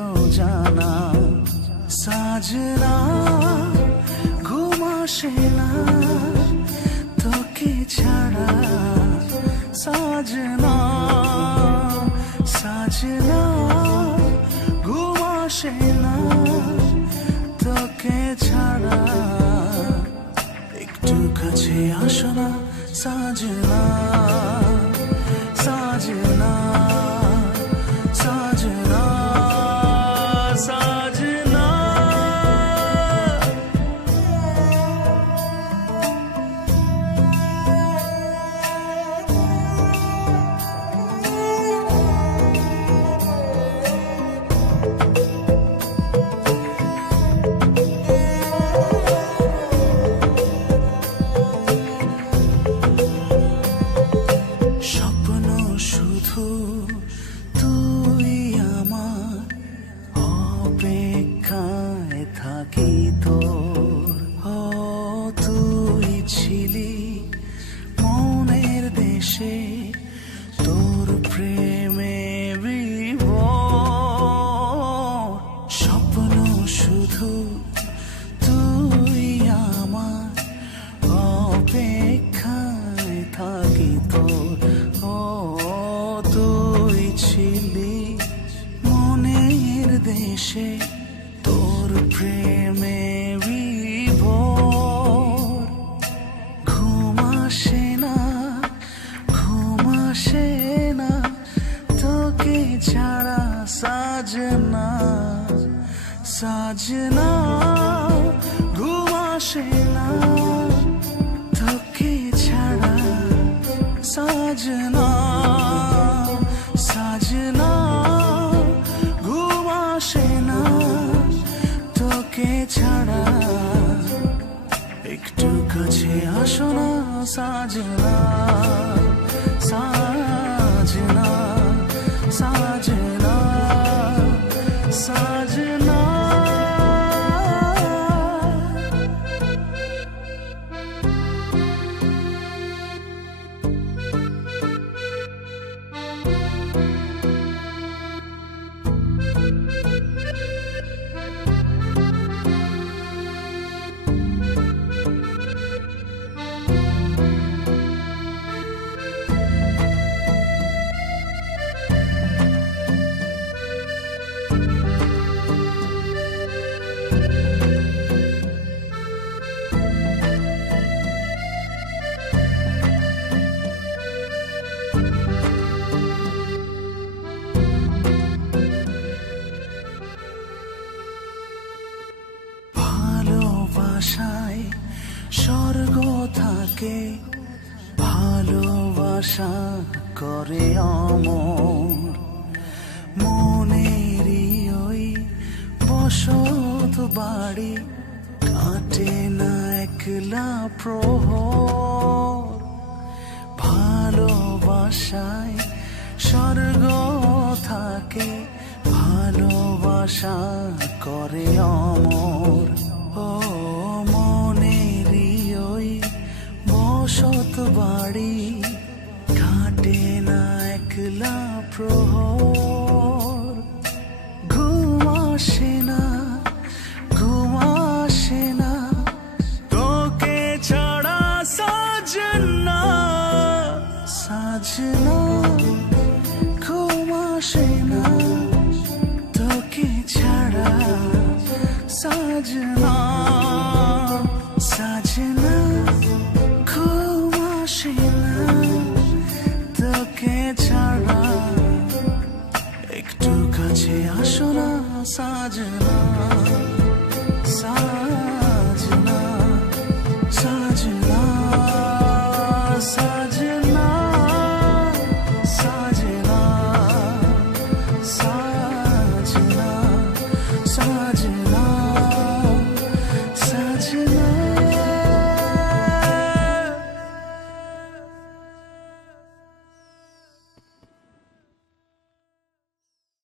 तो जाना साजना घुम আসে না তোকে ছাড়া সাजना সাजना ঘুম আসে না তোকে ছাড়া একটু কাছে আসো না সাजना साजना साजना साजना তুই আমার অপেক্ষায় থাকি তোর তুই ছিলি মনের দেশে তোর প্রেমে বিভোর স্বপ্ন শুধু তুই আমার অপেক্ষায় থাকি তোর তুই ছিলি মনের দেশে তোর প্রেমে বিভোর ঘুম আসে না তোকে ছাড়া সাजना साजना ঘুম আসে না তোকে ছাড়া साजना साजना ঘুম আসে না তোকে ছাড়া একটু কাছে আসো না साजना साजना साजना साजना ভালোবাসায় স্বর্গ থাকে ভালোবাসা করে অমর মনেরই ওই বসত বাড়ি কাটে না একলা প্রহর ভালোবাসায় স্বর্গ থাকে ভালোবাসা করে অমর মনেরই ওই বসত বাড়ি কাটে না একলা প্রহর ঘুম আসে না তোকে ছাড়া সাजना সাजना ঘুম আসে না তোকে ছাড়া साजना साजना घुम আসে না তোকে ছাড়া একটু কাছে আসো না साजना